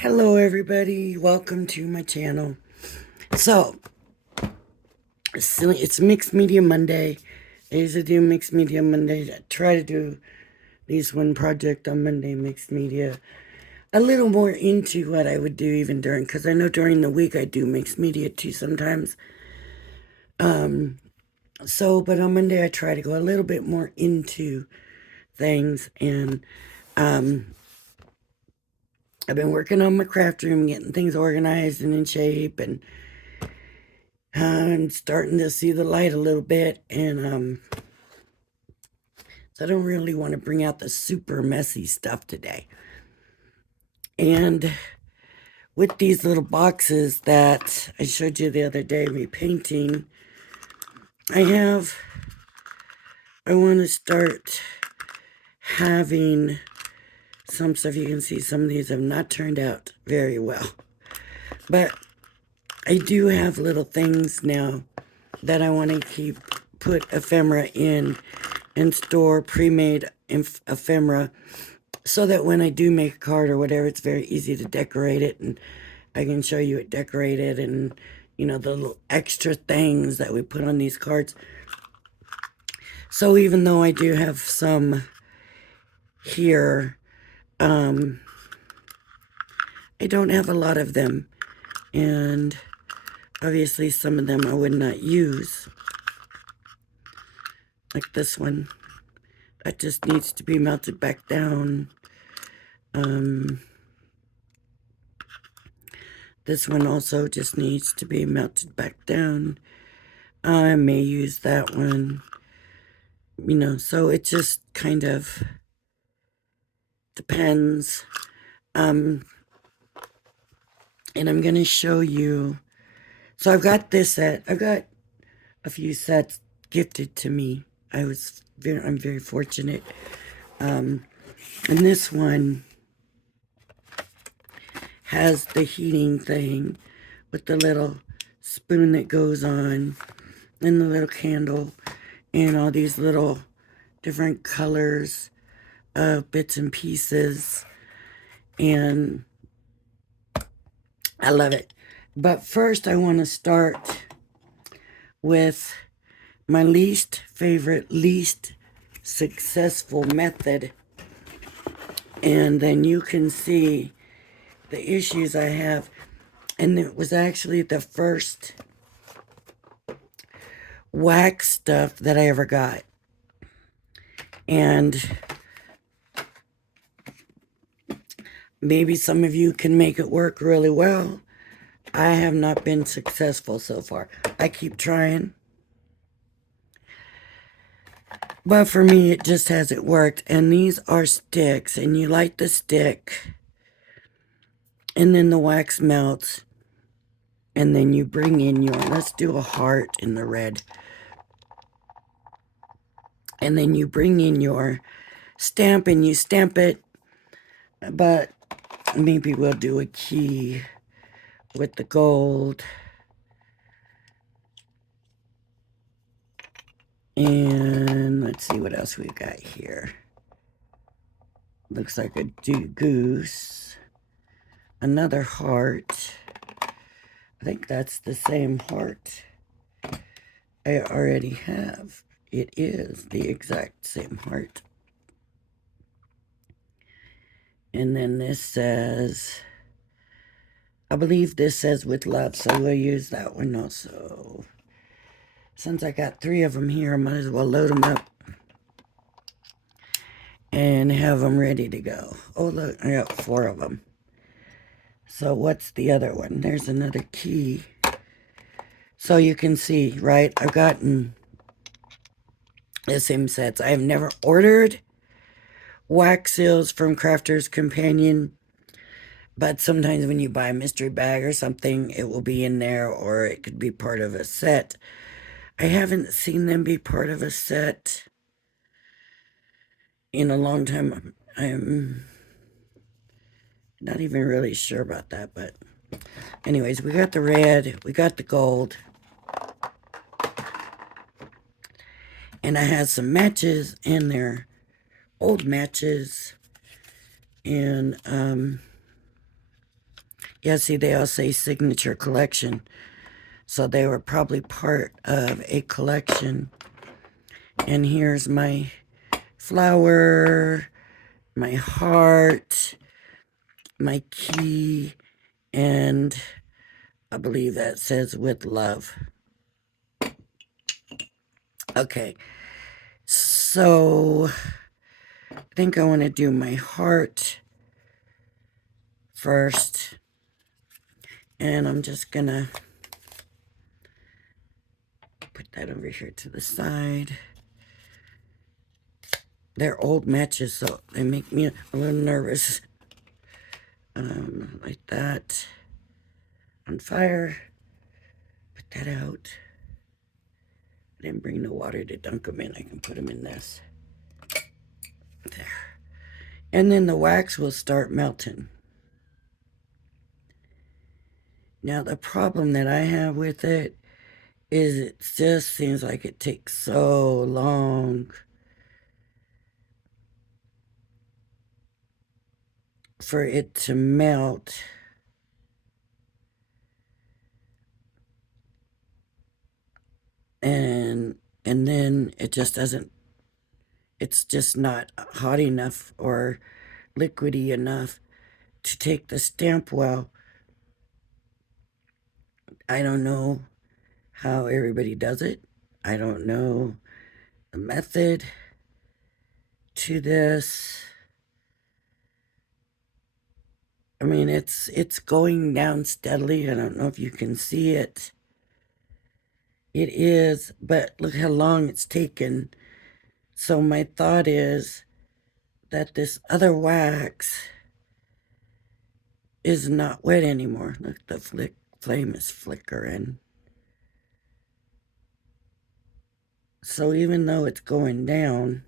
Hello everybody, welcome to my channel. So, it's Mixed Media Monday. I usually do Mixed Media Monday. I try to do at least one project on Monday, Mixed Media. A little more into what I would do even during, because I know during the week I do Mixed Media too sometimes. But on Monday I try to go a little bit more into things, and I've been working on my craft room, getting things organized and in shape, and I'm starting to see the light a little bit, and so I don't really want to bring out the super messy stuff today. And with these little boxes that I showed you the other day repainting, I want to start having some stuff. You can see some of these have not turned out very well, but I do have little things now that I want to put ephemera in and store pre-made ephemera, so that when I do make a card or whatever, it's very easy to decorate it, and I can show you it decorated, and the little extra things that we put on these cards. So even though I do have some here, I don't have a lot of them, and obviously some of them I would not use, like this one. That just needs to be melted back down. This one also just needs to be melted back down. I may use that one. So it just kind of depends. And I'm going to show you. So I've got this set. I've got a few sets gifted to me. I'm very fortunate. And this one has the heating thing with the little spoon that goes on, and the little candle, and all these little different colors of bits and pieces, and I love it. But first I want to start with my least favorite, least successful method, and then you can see the issues I have. And it was actually the first wax stuff that I ever got, and maybe some of you can make it work really well. I have not been successful so far. I keep trying, but for me it just hasn't worked. And these are sticks, and you light the stick, and then the wax melts, and then you bring in your, let's do a heart in the red, and then you bring in your stamp and you stamp it. But maybe we'll do a key with the gold. And let's see what else we got here. Looks like a goose. Another heart. I think that's the same heart I already have. It is the exact same heart. And then this says, I believe this says with love, so we'll use that one also. Since I got 3 of them here, I might as well load them up and have them ready to go. Oh, look, I got 4 of them. So what's the other one? There's another key. So you can see, right, I've gotten the same sets. I have never ordered wax seals from Crafter's Companion, but sometimes when you buy a mystery bag or something, it will be in there, or it could be part of a set. I haven't seen them be part of a set in a long time. I'm not even really sure about that, but anyways, we got the red, we got the gold, and I had some matches in there, old matches, and Yeah, see, they all say signature collection. So they were probably part of a collection. And here's my flower, my heart, my key, and I believe that says with love. Okay, so I think I want to do my heart first. And I'm just gonna put that over here to the side. They're old matches, so they make me a little nervous. Like that. On fire. Put that out. I didn't bring no water to dunk them in. I can put them in this. There. And then the wax will start melting. Now, the problem that I have with it is it just seems like it takes so long for it to melt. And then it just doesn't, it's just not hot enough or liquidy enough to take the stamp well. I don't know how everybody does it. I don't know the method to this. I mean, it's going down steadily. I don't know if you can see it. It is, but look how long it's taken. So my thought is that this other wax is not wet anymore. Look, the flame is flickering. So even though it's going down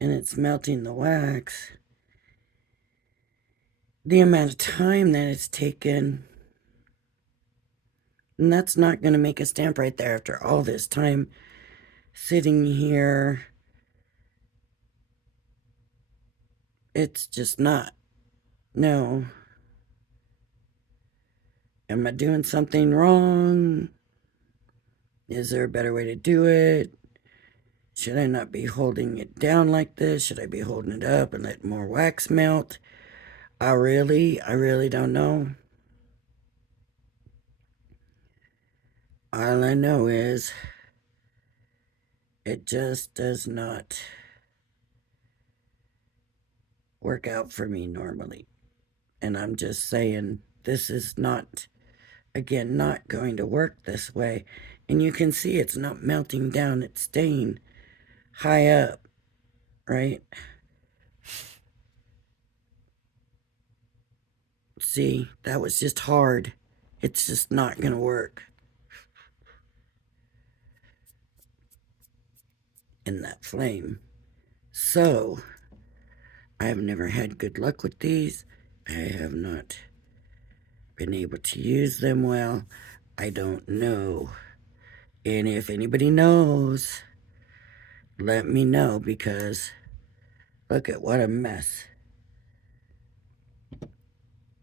and it's melting the wax, the amount of time that it's taken, and that's not going to make a stamp right there after all this time sitting here. It's just not. No. Am I doing something wrong? Is there a better way to do it? Should I not be holding it down like this? Should I be holding it up and let more wax melt? I really don't know. All I know is it just does not work out for me normally. And I'm just saying this is not, again, not going to work this way. And you can see it's not melting down, it's staying high up, right? See, that was just hard. It's just not going to work in that flame. So, I have never had good luck with these. I have not been able to use them well. I don't know. And if anybody knows, let me know, because look at what a mess.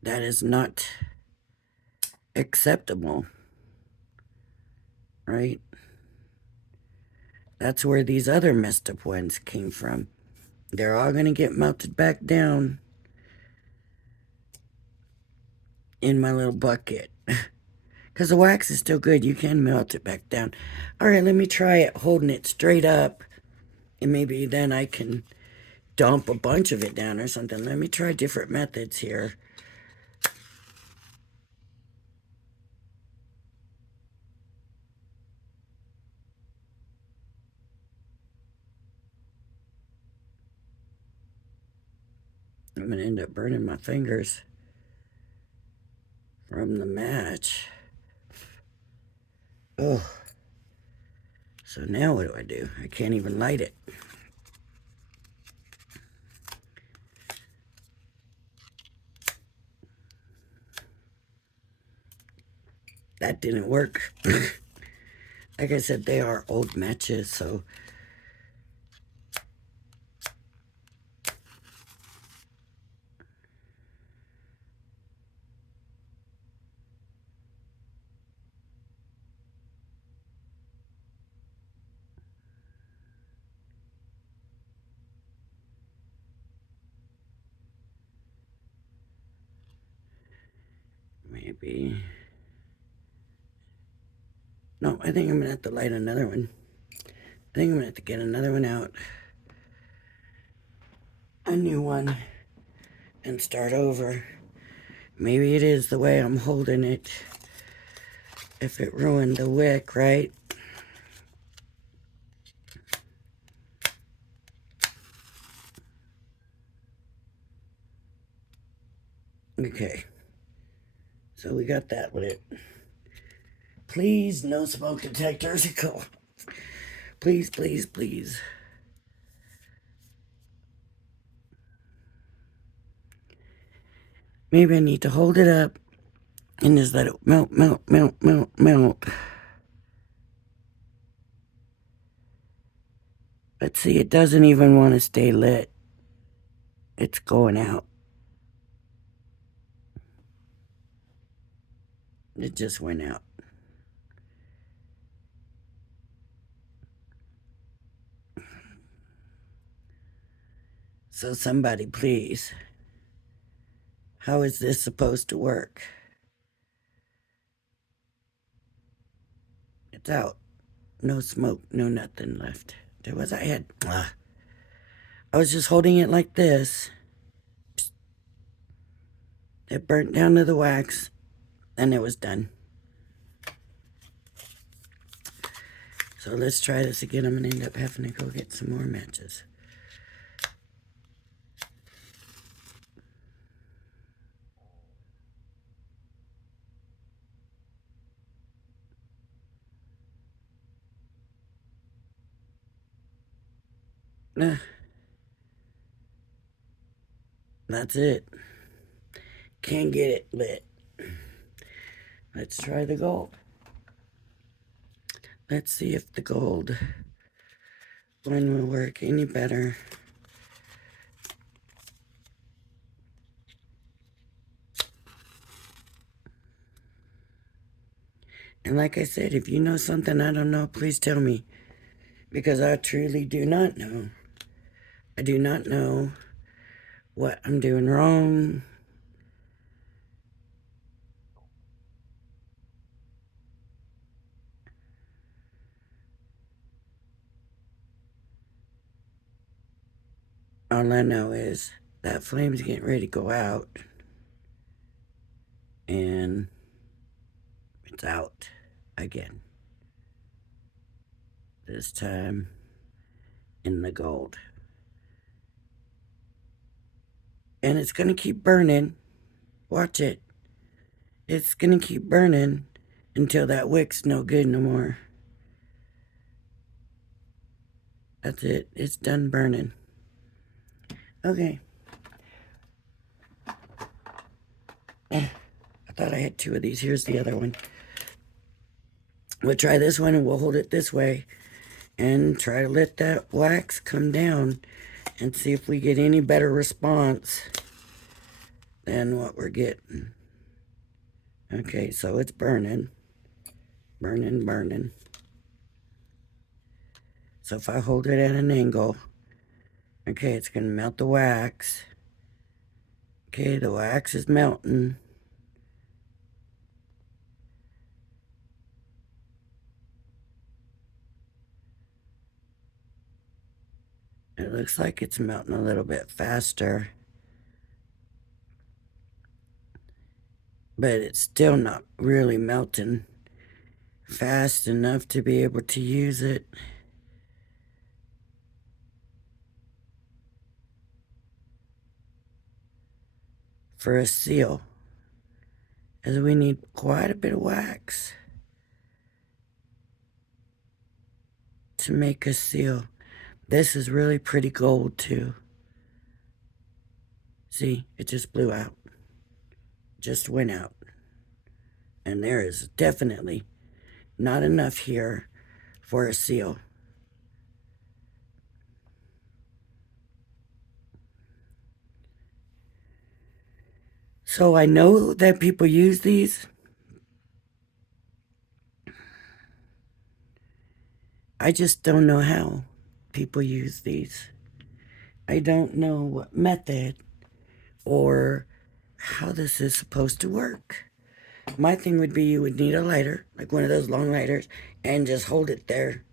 That is not acceptable, right? That's where these other messed up ones came from. They're all going to get melted back down in my little bucket. Because the wax is still good. You can melt it back down. All right, let me try it holding it straight up. And maybe then I can dump a bunch of it down or something. Let me try different methods here. I'm going to end up burning my fingers from the match. Oh. So now what do? I can't even light it. That didn't work. Like I said, they are old matches, so Maybe. No, I think I'm going to have to light another one. I think I'm going to have to get another one out. A new one. And start over. Maybe it is the way I'm holding it. If it ruined the wick, right? Okay. So we got that with it. Please, no smoke detectors. Please, please, please. Maybe I need to hold it up and just let it melt, melt, melt, melt, melt. But see, it doesn't even want to stay lit. It's going out. It just went out. So somebody please, how is this supposed to work? It's out. No smoke, no nothing left. There was, I was just holding it like this. It burnt down to the wax and it was done. So let's try this again. I'm gonna end up having to go get some more matches. That's it. Can't get it lit. Let's try the gold. Let's see if the gold one will work any better. And like I said, if you know something I don't know, please tell me. Because I truly do not know. I do not know what I'm doing wrong. All I know is that flame's getting ready to go out. And it's out again. This time in the gold. And it's going to keep burning. Watch it. It's going to keep burning until that wick's no good no more. That's it. It's done burning. Okay. I thought I had two of these. Here's the other one. We'll try this one and we'll hold it this way and try to let that wax come down and see if we get any better response than what we're getting. Okay, so it's burning. Burning, burning. So if I hold it at an angle, okay, it's going to melt the wax. Okay, the wax is melting. It looks like it's melting a little bit faster. But it's still not really melting fast enough to be able to use it. For a seal, as we need quite a bit of wax to make a seal. This is really pretty gold too. See, it just blew out. Just went out. And there is definitely not enough here for a seal. So I know that people use these. I just don't know how people use these. I don't know what method or how this is supposed to work. My thing would be you would need a lighter, like one of those long lighters, and just hold it there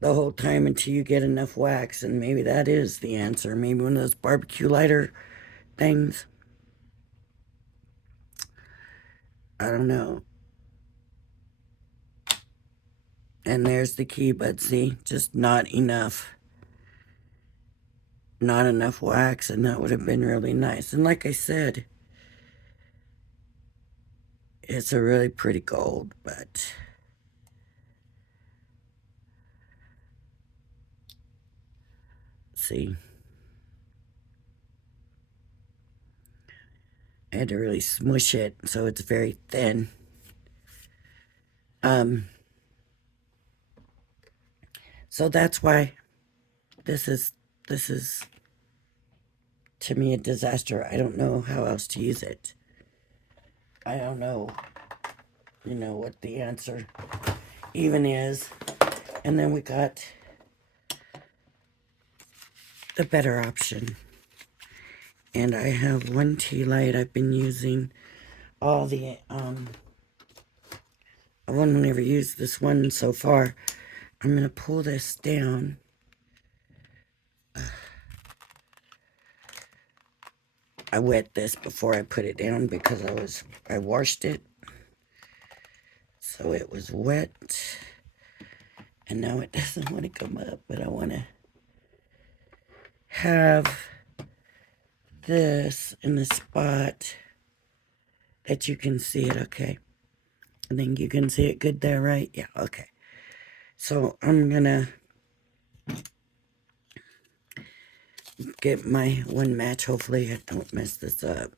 the whole time until you get enough wax. And maybe that is the answer. Maybe one of those barbecue lighter things. I don't know. And there's the key, but see, just not enough. Not enough wax, and that would have been really nice. And like I said, it's a really pretty gold, but see, I had to really smush it so it's very thin. Um, so that's why this is this is to me a disaster. I don't know how else to use it. I don't know, what the answer even is. And then we got the better option. And I have one tea light I've been using. All the I've only ever used this one so far. I'm gonna pull this down. I wet this before I put it down because I washed it, so it was wet, and now it doesn't want to come up, but I want to have this in the spot that you can see it. Okay, I think you can see it good there, right? Yeah, okay. So I'm gonna get my one match. Hopefully I don't mess this up.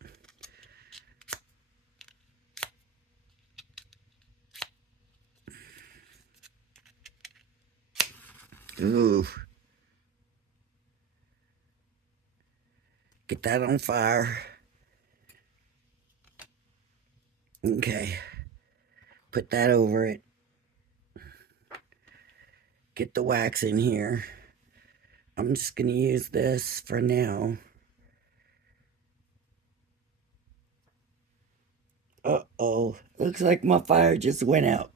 Ooh. Get that on fire. Okay. Put that over it. Get the wax in here. I'm just going to use this for now. Uh-oh. Looks like my fire just went out.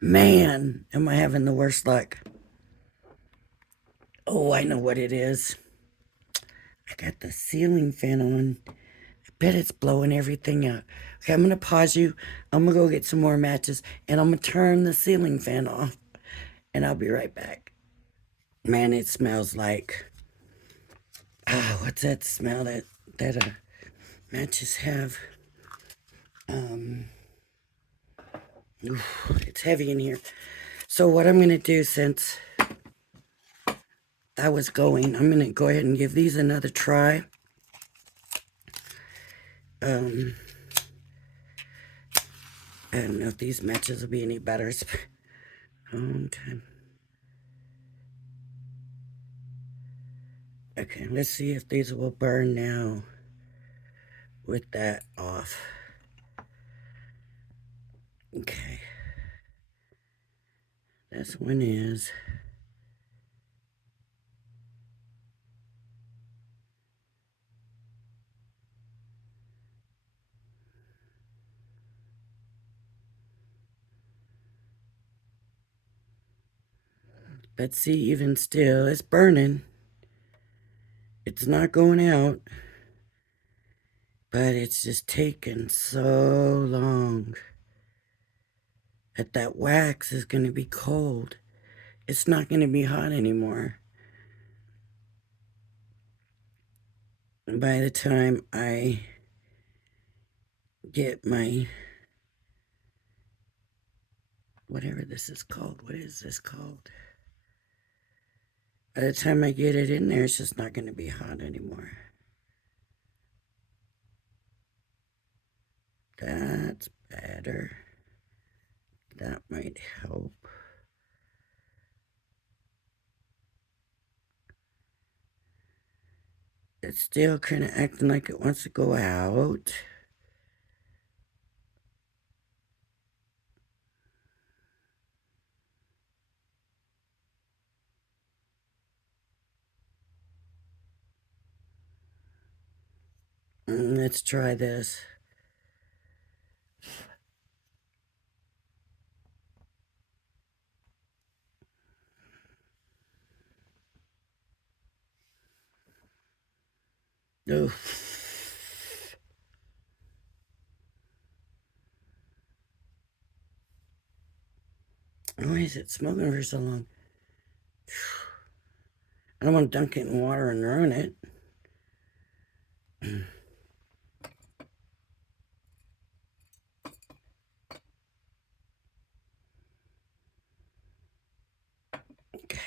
Man, am I having the worst luck. Oh, I know what it is. I got the ceiling fan on. I bet it's blowing everything out. Okay, I'm going to pause you. I'm going to go get some more matches, and I'm going to turn the ceiling fan off, and I'll be right back. Man, it smells like... what's that smell that matches have? It's heavy in here. So what I'm going to do, since that was going, I'm going to go ahead and give these another try. I don't know if these matches will be any better. Okay. Okay, let's see if these will burn now with that off. Okay. This one is. But see, even still, it's burning. It's not going out. But it's just taking so long. That wax is going to be cold. It's not going to be hot anymore. And by the time I get my, whatever this is called, what is this called? By the time I get it in there, it's just not going to be hot anymore. That's better. That might help. It's still kind of acting like it wants to go out. Let's try this. Oh, why is it smoking for so long? I don't want to dunk it in water and ruin it. Okay.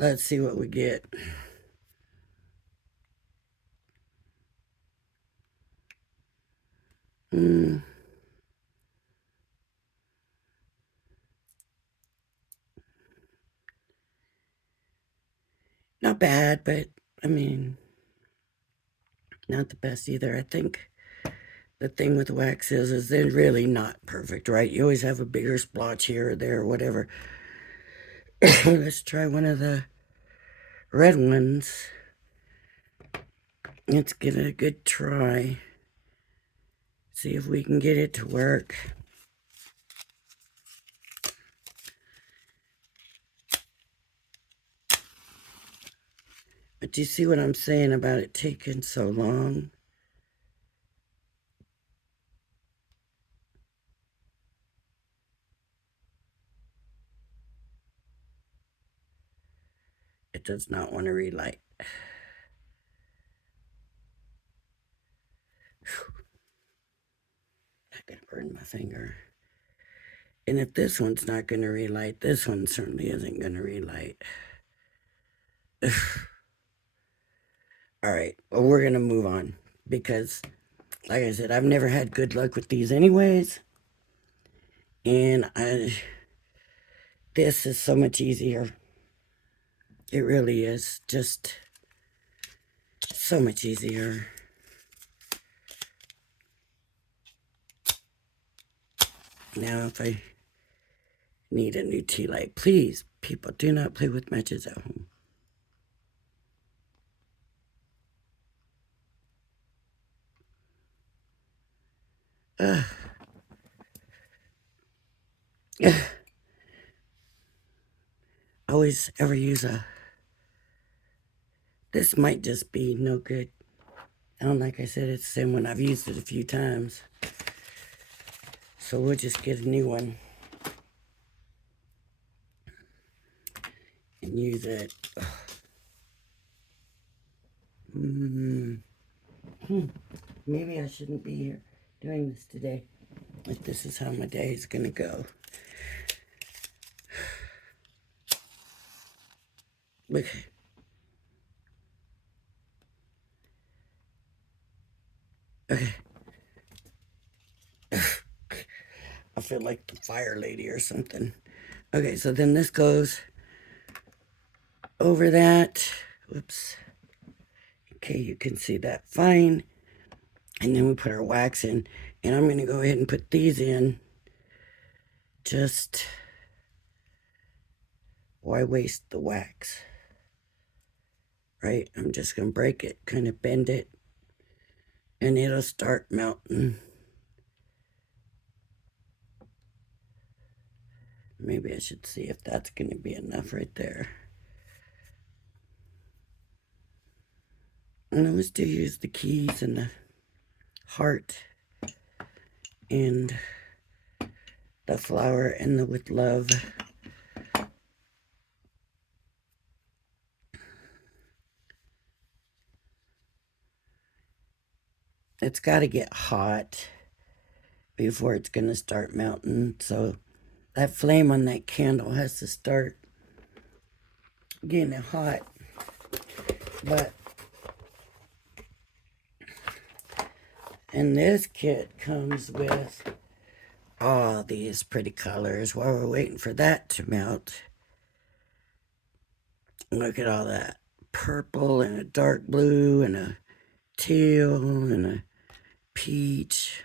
Let's see what we get. Mm, not bad, but I mean, not the best either. I think the thing with wax is they're really not perfect, right? You always have a bigger splotch here or there or whatever. Let's try one of the red ones. Let's give it a good try. See if we can get it to work. But do you see what I'm saying about it taking so long? It does not want to relight. Not gonna burn my finger. And if this one's not gonna relight, this one certainly isn't gonna relight. All right, well, we're gonna move on because, like I said, I've never had good luck with these anyways. And this is so much easier. It really is just so much easier. Now, if I need a new tea light, please, people, do not play with matches at home. Ugh. Always ever use a. This might just be no good. And like I said, it's the same one. I've used it a few times. So we'll just get a new one and use it. Maybe I shouldn't be here doing this today. Like, this is how my day is going to go. Okay. Okay. I feel like the fire lady or something. Okay, so then this goes over that. Whoops. Okay, you can see that fine. And then we put our wax in. And I'm going to go ahead and put these in. Just, why waste the wax? Right? I'm just going to break it, kind of bend it, and it'll start melting. Maybe I should see if that's going to be enough right there. And I always do use the keys and the heart and the flower and the with love. It's got to get hot before it's going to start melting. So that flame on that candle has to start getting hot. But and this kit comes with all these pretty colors. While we're waiting for that to melt, look at all that purple and a dark blue and a teal and a peach.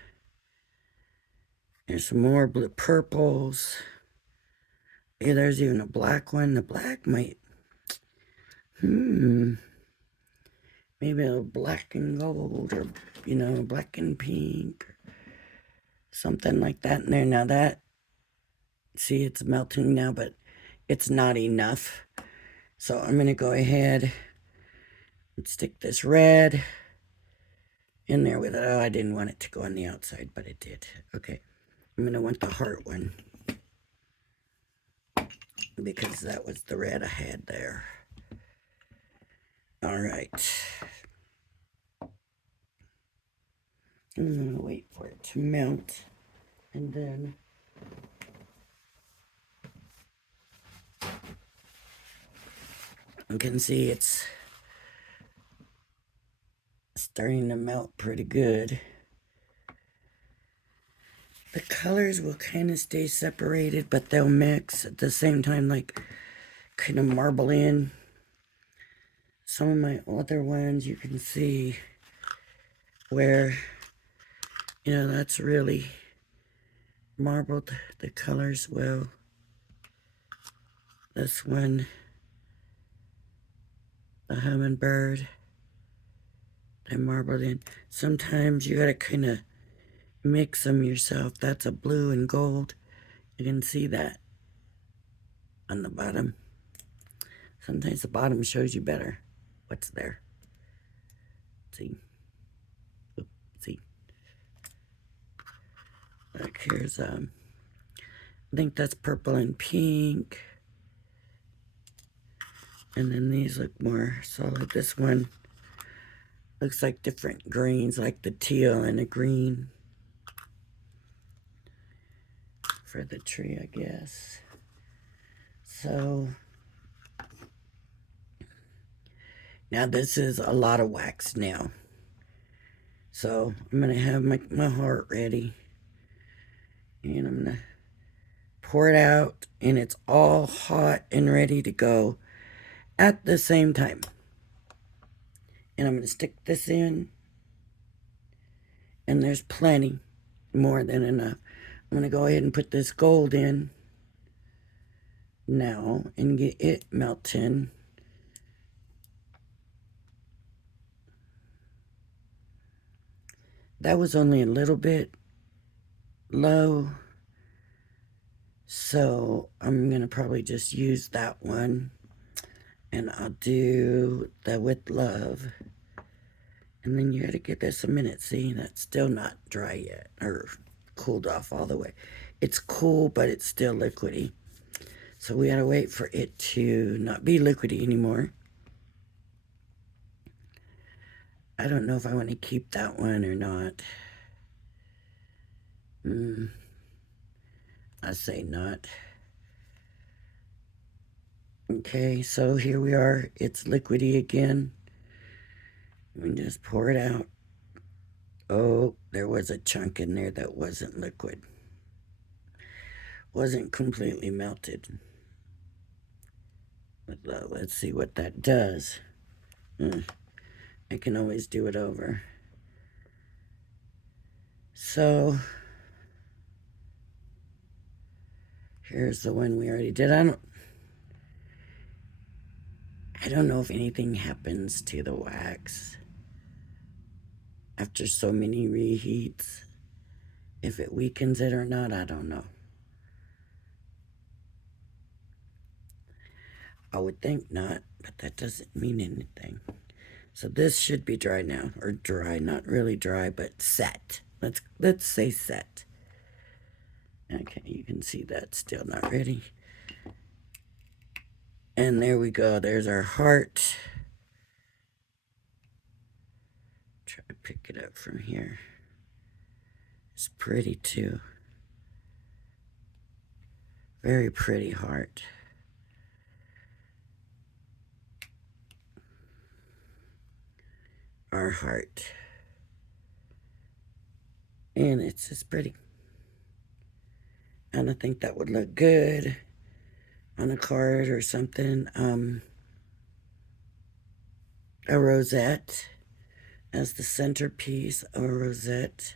There's some more blue purples. Yeah, there's even a black one. The black might, maybe a black and gold or, black and pink. Something like that in there. Now that, see, it's melting now, but it's not enough. So I'm going to go ahead And stick this red in there with it. Oh, I didn't want it to go on the outside, but it did. Okay, I'm going to want the heart one, because that was the red I had there. All right. I'm going to wait for it to melt, and then you can see it's starting to melt pretty good. The colors will kind of stay separated, but they'll mix at the same time, like kind of marble in. Some of my other ones you can see where, you know, that's really marbled the colors well. This one, the hummingbird, they marbled in. Sometimes you gotta kind of mix them yourself. That's a blue and gold. You can see that on the bottom. Sometimes the bottom shows you better what's there. See? Oop, see? Like here's, I think that's purple and pink. And then these look more solid. This one looks like different greens, like the teal and the green for the tree, I guess. So now this is a lot of wax now. So I'm going to have my heart ready. And I'm going to pour it out. And it's all hot and ready to go at the same time. And I'm going to stick this in. And there's plenty, more than enough. I'm going to go ahead and put this gold in now and get it melting. That was only a little bit low, so I'm going to probably just use that one, and I'll do the With Love. And then you got to give this a minute. See, that's still not dry yet, or cooled off all the way. It's cool, but it's still liquidy. So we got to wait for it to not be liquidy anymore. I don't know if I want to keep that one or not. I say not. Okay, so here we are. It's liquidy again. We just pour it out. Oh, there was a chunk in there that wasn't liquid. Wasn't completely melted. But let's see what that does. I can always do it over. So here's the one we already did. I don't know if anything happens to the wax after so many reheats. If it weakens it or not, I don't know. I would think not, but that doesn't mean anything. So this should be dry now, or dry, not really dry, but set. Let's say set. Okay, you can see that's still not ready. And there we go. There's our heart. Try to pick it up from here. It's pretty too. Very pretty heart. Our heart. And it's just pretty. And I think that would look good on a card or something. A rosette as the centerpiece of a rosette.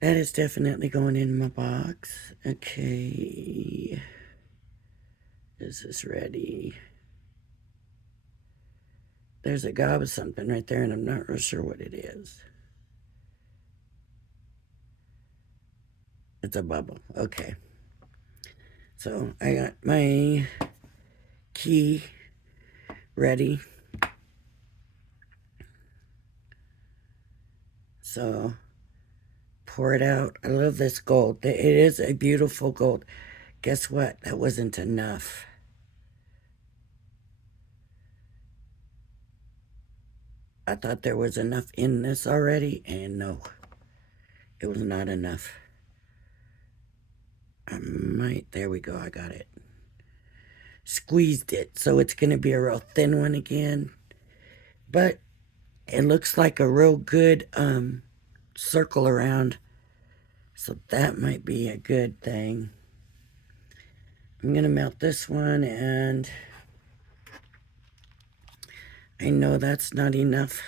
That is definitely going in my box. Okay. Is this ready? There's a gob of something right there, and I'm not real sure what it is. It's a bubble. Okay. So I got my key ready. So pour it out. I love this gold. It is a beautiful gold. Guess what? That wasn't enough. I thought there was enough in this already, and no, it was not enough. There we go, I got it. Squeezed it, so it's going to be a real thin one again. But it looks like a real good circle around, so that might be a good thing. I'm going to melt this one, and I know that's not enough,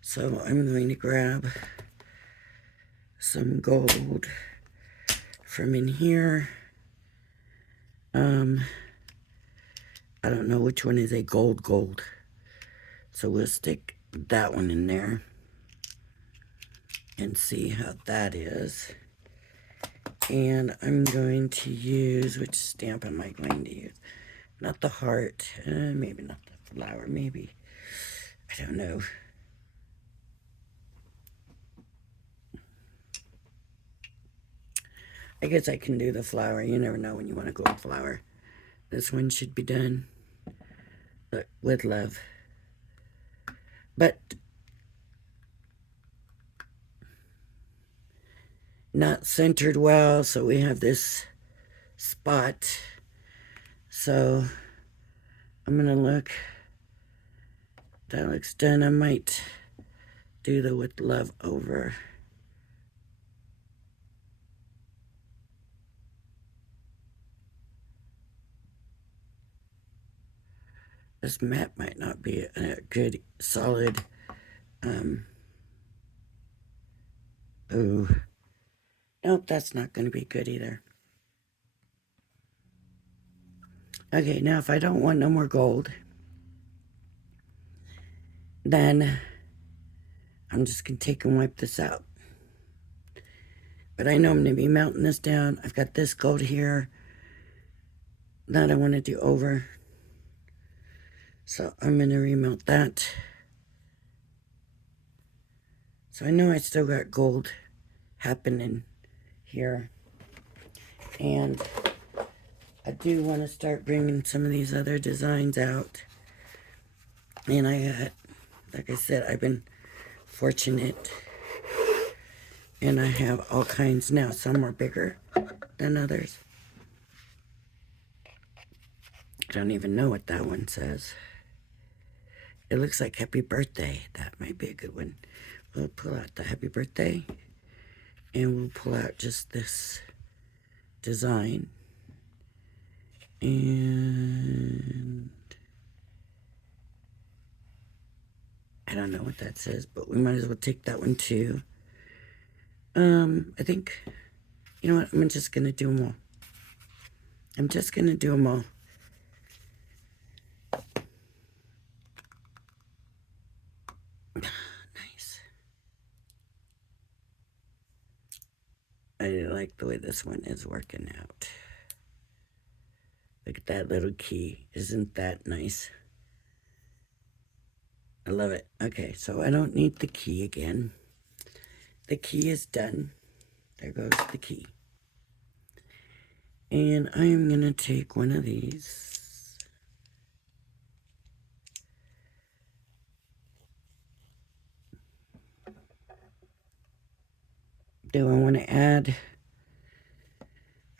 so I'm going to grab some gold from in here. I don't know which one is a gold. So we'll stick that one in there and see how that is. And I'm going to use, which stamp am I going to use? Not the heart, maybe not the flower, maybe. I don't know. I guess I can do the flower. You never know when you want to go with flower. This one should be done with love. But not centered well, so we have this spot. So I'm gonna look. That looks done. I might do the with love over. This map might not be a good solid. Ooh. Nope, that's not going to be good either. Okay, now if I don't want no more gold, then I'm just going to take and wipe this out. But I know I'm going to be melting this down. I've got this gold here that I want to do over. So I'm going to remelt that. So I know I still got gold happening here. And I do want to start bringing some of these other designs out. And I got, like I said, I've been fortunate. And I have all kinds now. Some are bigger than others. I don't even know what that one says. It looks like happy birthday. That might be a good one. We'll pull out the happy birthday. And we'll pull out just this design. And I don't know what that says, but we might as well take that one too. I think, you know what, I'm just going to do them all. I'm just going to do them all. Nice. I like the way this one is working out. Look at that little key. Isn't that nice? I love it. Okay, so I don't need the key again. The key is done. There goes the key. And I am going to take one of these. Do I want to add,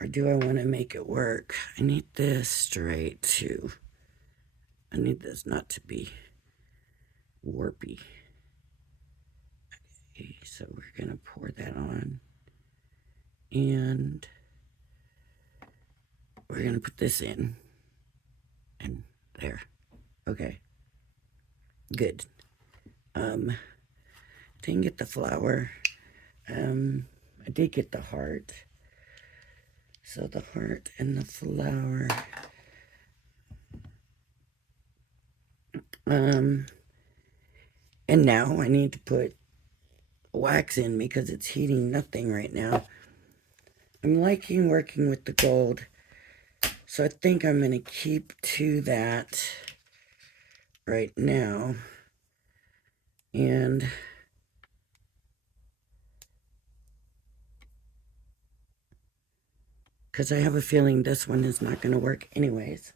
or do I want to make it work? I need this straight too. I need this not to be warpy. Okay, so we're going to pour that on. And we're going to put this in. And there. Okay. Good. Didn't get the flower. I did get the heart. So the heart and the flower. And now I need to put wax in because it's heating nothing right now. I'm liking working with the gold. So I think I'm going to keep to that right now. And because I have a feeling this one is not going to work anyways.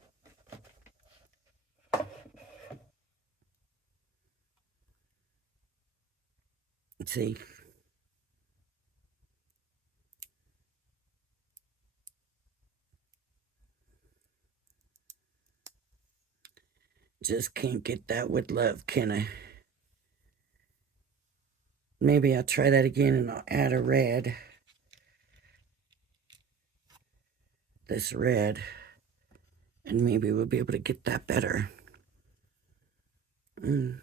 Let's see. Just can't get that with love, can I? Maybe I'll try that again and I'll add a red. This red. And maybe we'll be able to get that better.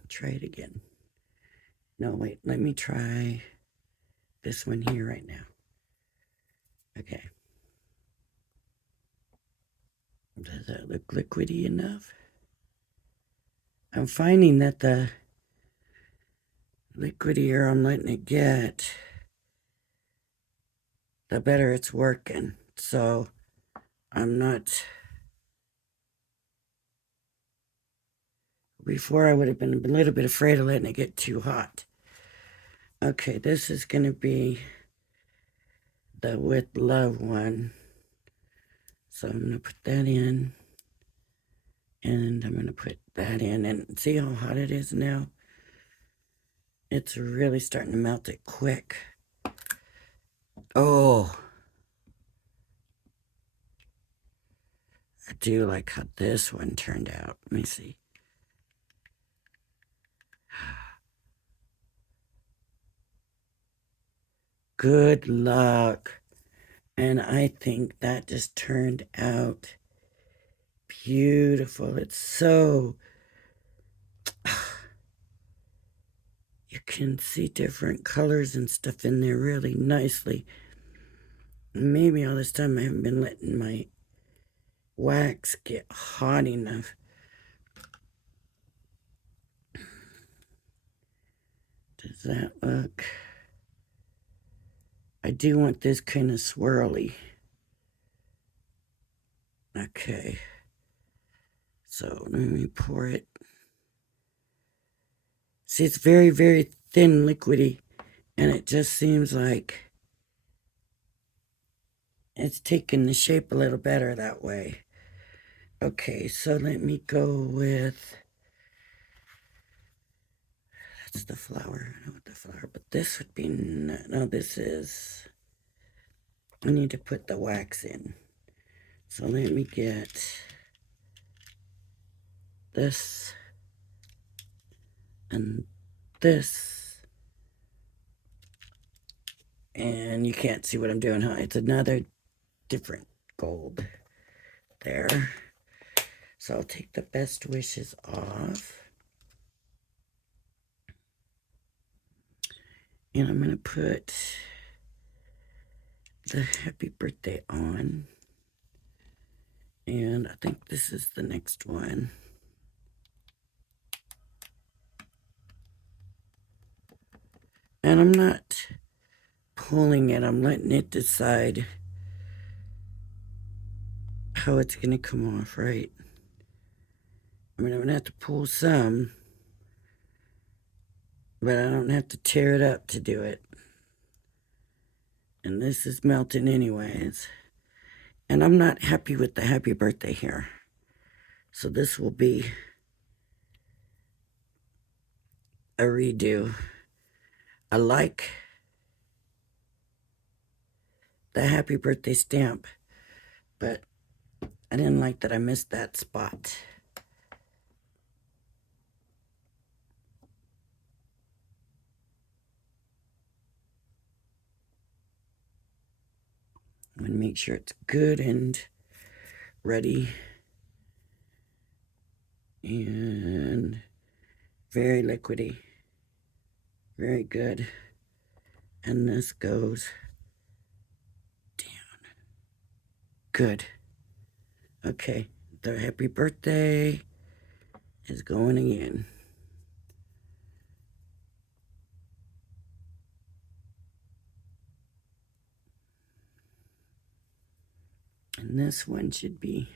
Try it again. No, wait, let me try this one here right now. Okay. Does that look liquidy enough? I'm finding that the liquidier I'm letting it get, the better it's working. So I'm not... Before I would have been a little bit afraid of letting it get too hot. Okay, this is going to be the With Love one. So I'm going to put that in. And I'm going to put that in. And see how hot it is now? It's really starting to melt it quick. Oh. I do like how this one turned out. Let me see. Good luck. And I think that just turned out beautiful. It's so... You can see different colors and stuff in there really nicely. Maybe all this time I haven't been letting my wax get hot enough. Does that look... I do want this kind of swirly. Okay. So let me pour it. See, it's very, very thin liquidy. And it just seems like it's taking the shape a little better that way. Okay, so let me go with... That's the flower. I know what the flower, but this would be... No, this is... I need to put the wax in. So let me get this and this. And you can't see what I'm doing, huh? It's another different gold there. So I'll take the Best Wishes off. And I'm going to put the Happy Birthday on. And I think this is the next one. And I'm not pulling it. I'm letting it decide how it's going to come off, right? I mean, I'm going to have to pull some, but I don't have to tear it up to do it. And this is melting anyways. And I'm not happy with the Happy Birthday here. So this will be a redo. I like the Happy Birthday stamp, but I didn't like that I missed that spot. I'm going to make sure it's good and ready. And very liquidy. Very good. And this goes down. Good. Okay, the Happy Birthday is going again. And this one should be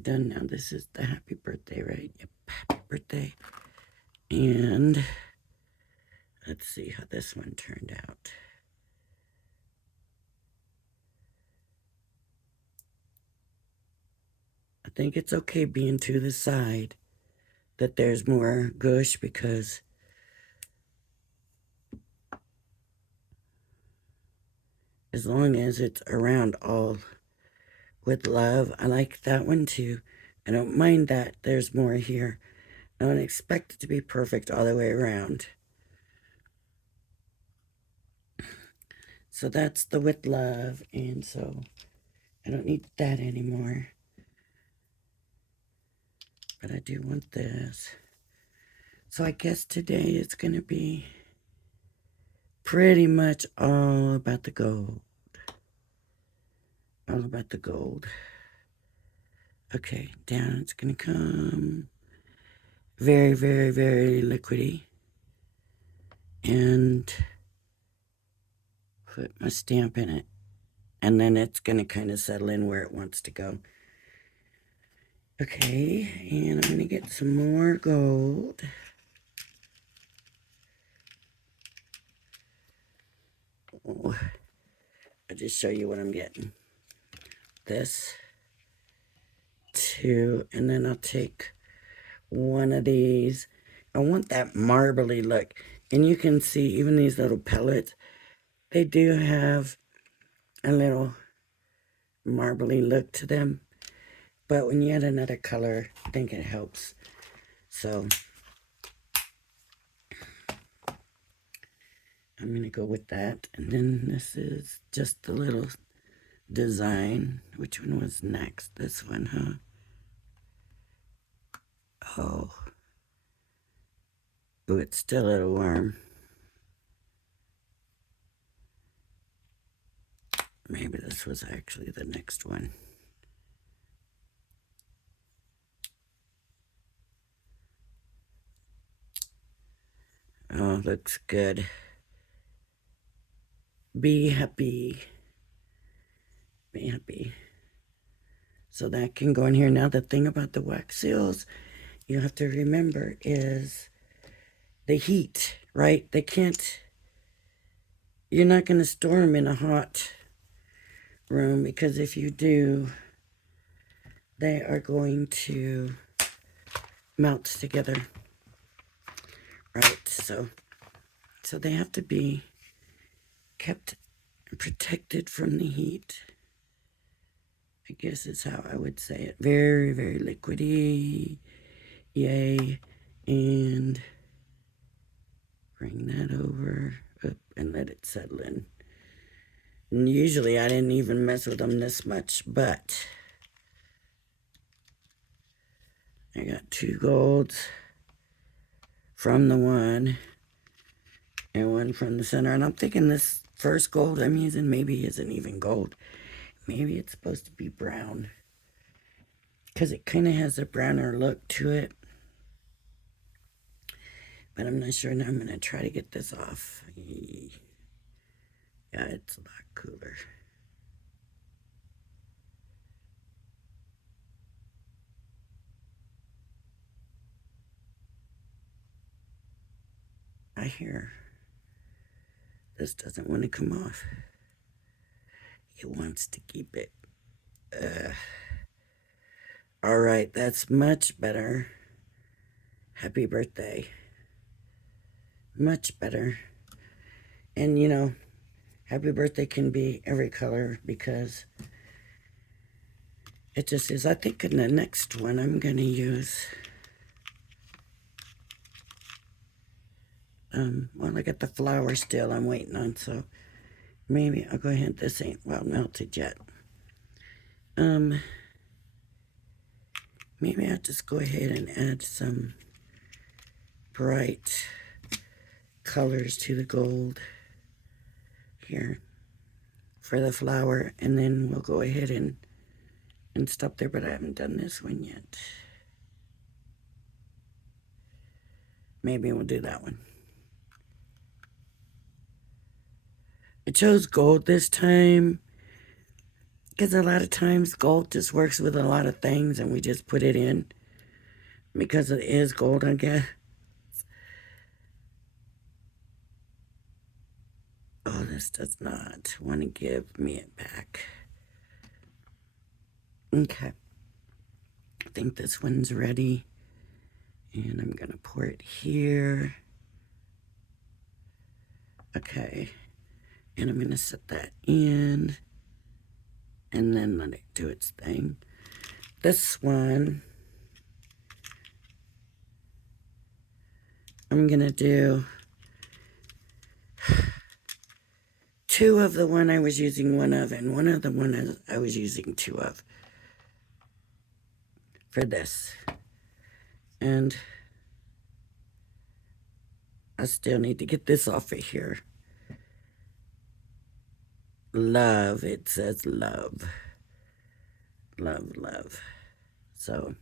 done now. This is the Happy Birthday, right? Yep, Happy Birthday. And let's see how this one turned out. I think it's okay being to the side that there's more gush, because as long as it's around all with love, I like that one too. I don't mind that there's more here. I don't expect it to be perfect all the way around. So that's the with love, and so I don't need that anymore. But I do want this. So I guess today it's going to be pretty much all about the gold. All about the gold. Okay, down it's going to come. Very, very, very liquidy. And put my stamp in it. And then it's going to kind of settle in where it wants to go. Okay, and I'm going to get some more gold. Oh, I'll just show you what I'm getting. This, two, and then I'll take one of these. I want that marbly look. And you can see even these little pellets, they do have a little marbly look to them. But when you add another color, I think it helps. So I'm going to go with that. And then this is just the little design. Which one was next? This one, huh? Oh. Ooh, it's still a little warm. Maybe this was actually the next one. Oh, looks good. Be happy. Be happy. So that can go in here. Now the thing about the wax seals you have to remember is the heat, right? They can't, you're not going to store them in a hot room, because if you do, they are going to melt together, right? So they have to be kept protected from the heat, I guess is how I would say it. Very, very liquidy. Yay. And bring that over up and let it settle in. And usually I didn't even mess with them this much, but I got 2 golds from the one and one from the center. And I'm thinking this first gold I'm using maybe isn't even gold. Maybe it's supposed to be brown, because it kind of has a browner look to it. But I'm not sure. Now I'm going to try to get this off. Yeah, it's a lot cooler. I hear this doesn't want to come off. It wants to keep it. All right, that's much better. Happy birthday. Much better. And you know, happy birthday can be every color, because it just is. I think in the next one I'm going to use, well, I got the flower still I'm waiting on, so maybe I'll go ahead. This ain't well melted yet. Maybe I'll just go ahead and add some bright colors to the gold here for the flower, and then we'll go ahead and stop there. But I haven't done this one yet. Maybe we'll do that one. I chose gold this time because a lot of times gold just works with a lot of things, and we just put it in because it is gold, I guess. Oh, this does not want to give me it back. Okay. think this one's ready. And I'm going to pour it here. Okay. And I'm going to set that in. And then let it do its thing. This one, I'm going to do 2 of the one I was using 1 of, and 1 of the one I was using 2 of for this. And I still need to get this off of here. Love, it says love. Love, love. So,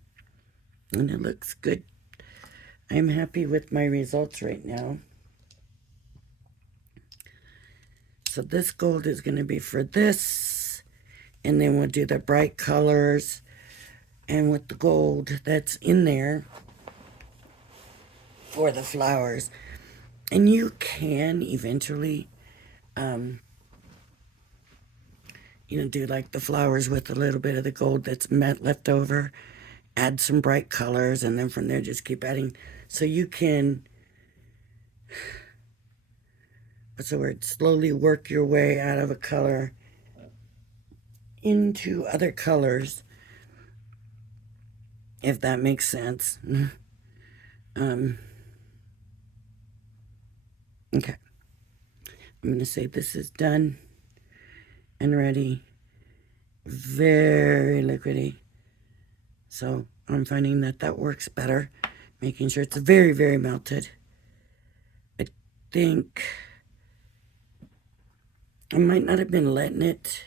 and it looks good. I'm happy with my results right now. So this gold is going to be for this. And then we'll do the bright colors. And with the gold that's in there for the flowers. And you can eventually, do like the flowers with a little bit of the gold that's left over. Add some bright colors, and then from there just keep adding. So you can, what's the word, slowly work your way out of a color into other colors, if that makes sense. Okay. I'm going to say this is done and ready. Very liquidy. So I'm finding that works better. Making sure it's very, very melted. I think I might not have been letting it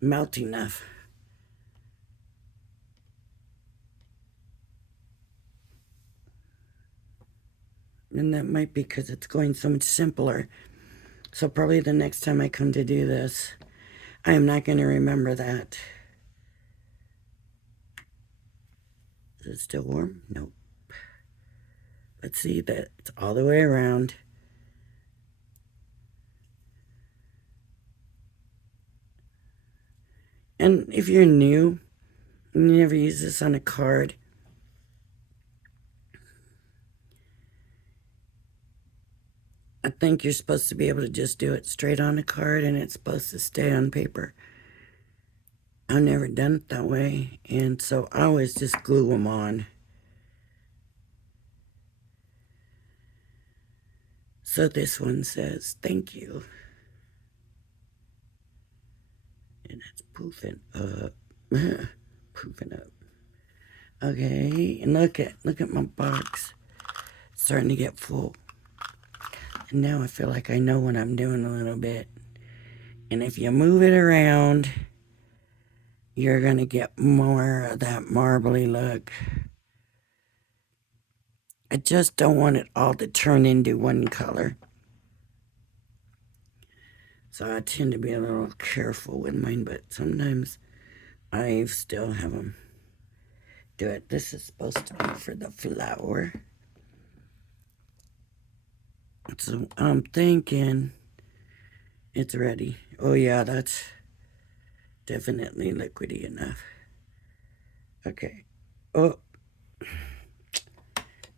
melt enough. And that might be because it's going so much simpler. So probably the next time I come to do this, I am not going to remember that. Is it still warm? Nope. Let's see that it's all the way around. And if you're new, and you never use this on a card, I think you're supposed to be able to just do it straight on a card and it's supposed to stay on paper. I've never done it that way, and so I always just glue them on. So this one says, thank you. And it's poofing up. Poofing up. Okay, and look at my box. It's starting to get full. And now I feel like I know what I'm doing a little bit. And if you move it around, you're going to get more of that marbly look. I just don't want it all to turn into one color. So I tend to be a little careful with mine, but sometimes I still have them do it. This is supposed to be for the flower. So I'm thinking it's ready. Oh yeah, that's definitely liquidy enough. Okay. Oh,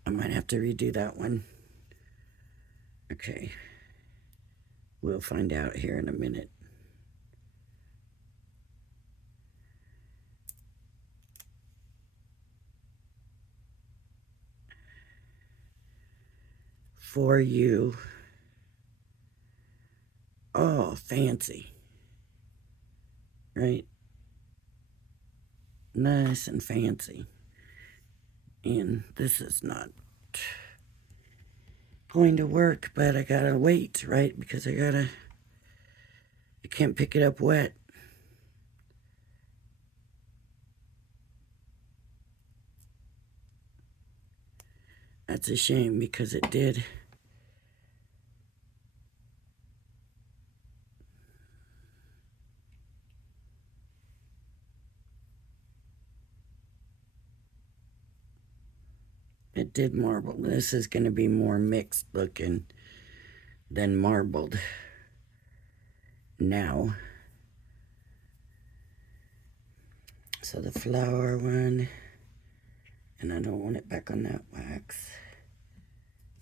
I might have to redo that one. Okay. We'll find out here in a minute. For you. Oh, fancy. Right? Nice and fancy. And this is not going to work, but I gotta wait, right? Because I can't pick it up wet. That's a shame because it did. It did marble. This is going to be more mixed looking than marbled now. So the flower one, and I don't want it back on that wax.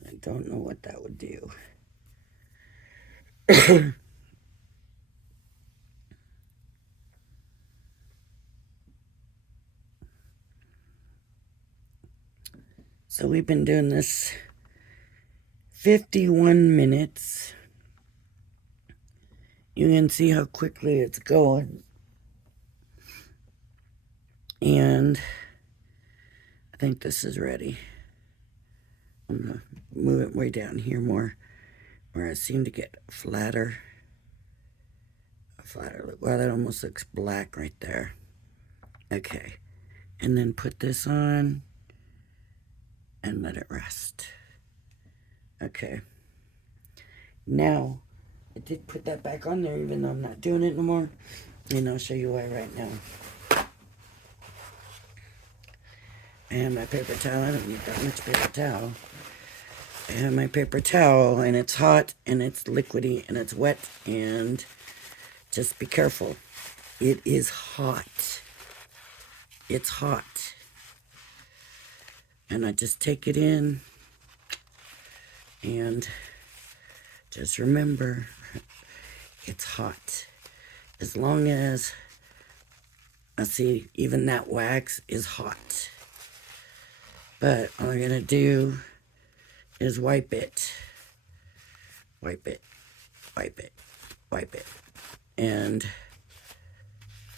I don't know what that would do. So we've been doing this 51 minutes. You can see how quickly it's going. And I think this is ready. I'm going to move it way down here more, where I seem to get flatter. Well, that almost looks black right there. Okay. And then put this on and let it rest. Okay. Now, I did put that back on there even though I'm not doing it no more. And I'll show you why right now. I have my paper towel. I don't need that much paper towel. I have my paper towel, and it's hot, and it's liquidy, and it's wet, and just be careful. It is hot. It's hot. And I just take it in, and just remember, it's hot. As long as, I see, even that wax is hot. But all I'm going to do is wipe it. Wipe it. Wipe it. Wipe it. And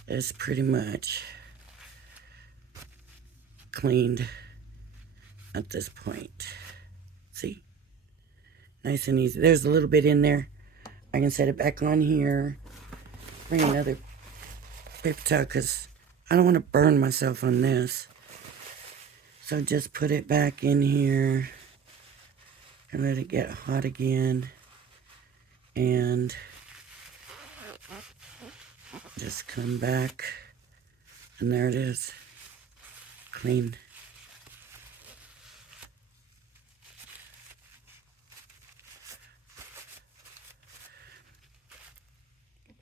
it's pretty much cleaned at this point. See? Nice and easy. There's a little bit in there. I can set it back on here. Bring another paper towel because I don't want to burn myself on this. So just put it back in here and let it get hot again. And just come back. And there it is. Clean.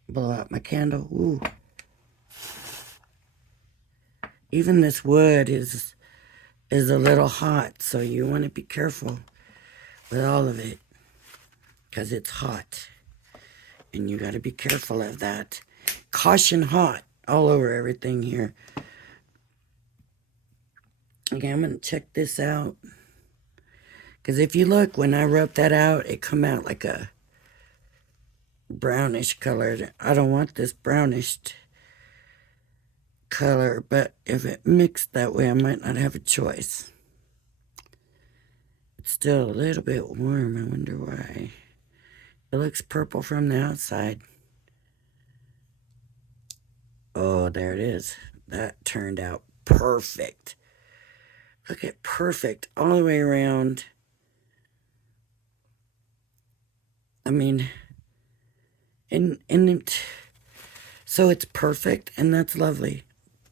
Blow out my candle. Ooh. Even this wood is a little hot, so you want to be careful with all of it because it's hot. And you got to be careful of that. Caution hot all over everything here. Okay, I'm going to check this out. Because if you look, when I rub that out, it come out like a brownish color. I don't want this brownish color, but if it mixed that way, I might not have a choice. It's still a little bit warm. I wonder why. It looks purple from the outside. Oh, there it is. That turned out perfect. Look at perfect all the way around. I mean, so it's perfect, and that's lovely.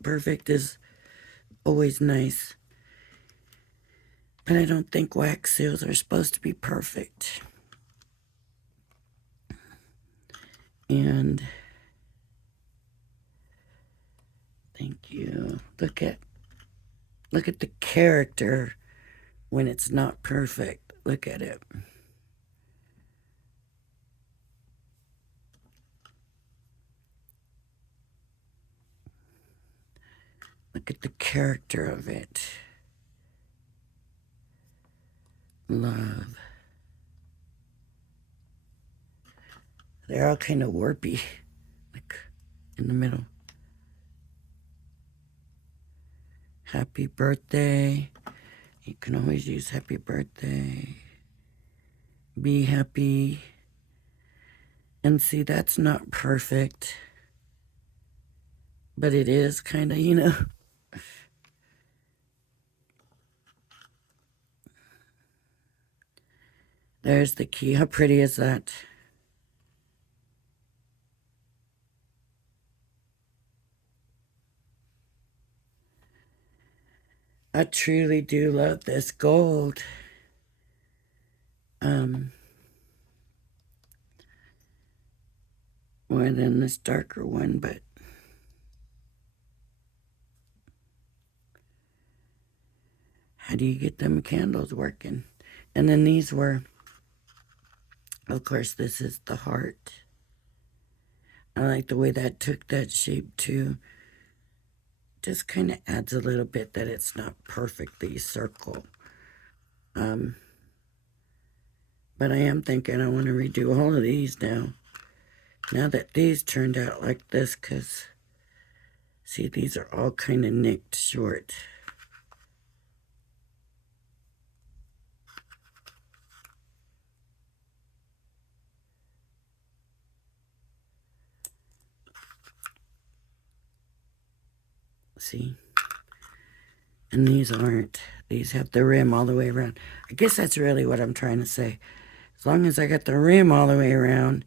Perfect is always nice. But I don't think wax seals are supposed to be perfect. And thank you. Look at the character when it's not perfect. Look at it. Look at the character of it. Love. They're all kind of warpy, like in the middle. Happy birthday. You can always use happy birthday. Be happy. And see, that's not perfect. But it is kind of, you know. There's the key. How pretty is that? I truly do love this gold. More than this darker one, but how do you get them candles working? And then these were, of course, this is the heart. I like the way that took that shape too. Just kind of adds a little bit that it's not perfectly circle. But I am thinking I want to redo all of these now. Now that these turned out like this, because, see, these are all kind of nicked short. See? And these aren't. These have the rim all the way around. I guess that's really what I'm trying to say. As long as I got the rim all the way around,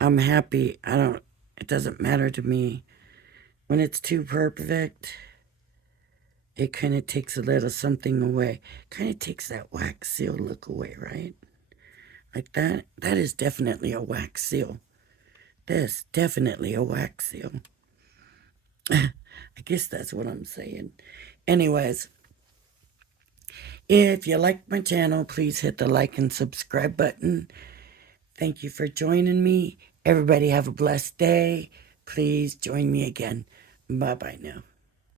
I'm happy. It doesn't matter to me. When it's too perfect, it kind of takes a little something away. Kind of takes that wax seal look away, right? Like that. That is definitely a wax seal. This, definitely a wax seal. I guess that's what I'm saying. Anyways, if you like my channel, please hit the like and subscribe button. Thank you for joining me. Everybody have a blessed day. Please join me again. Bye-bye now.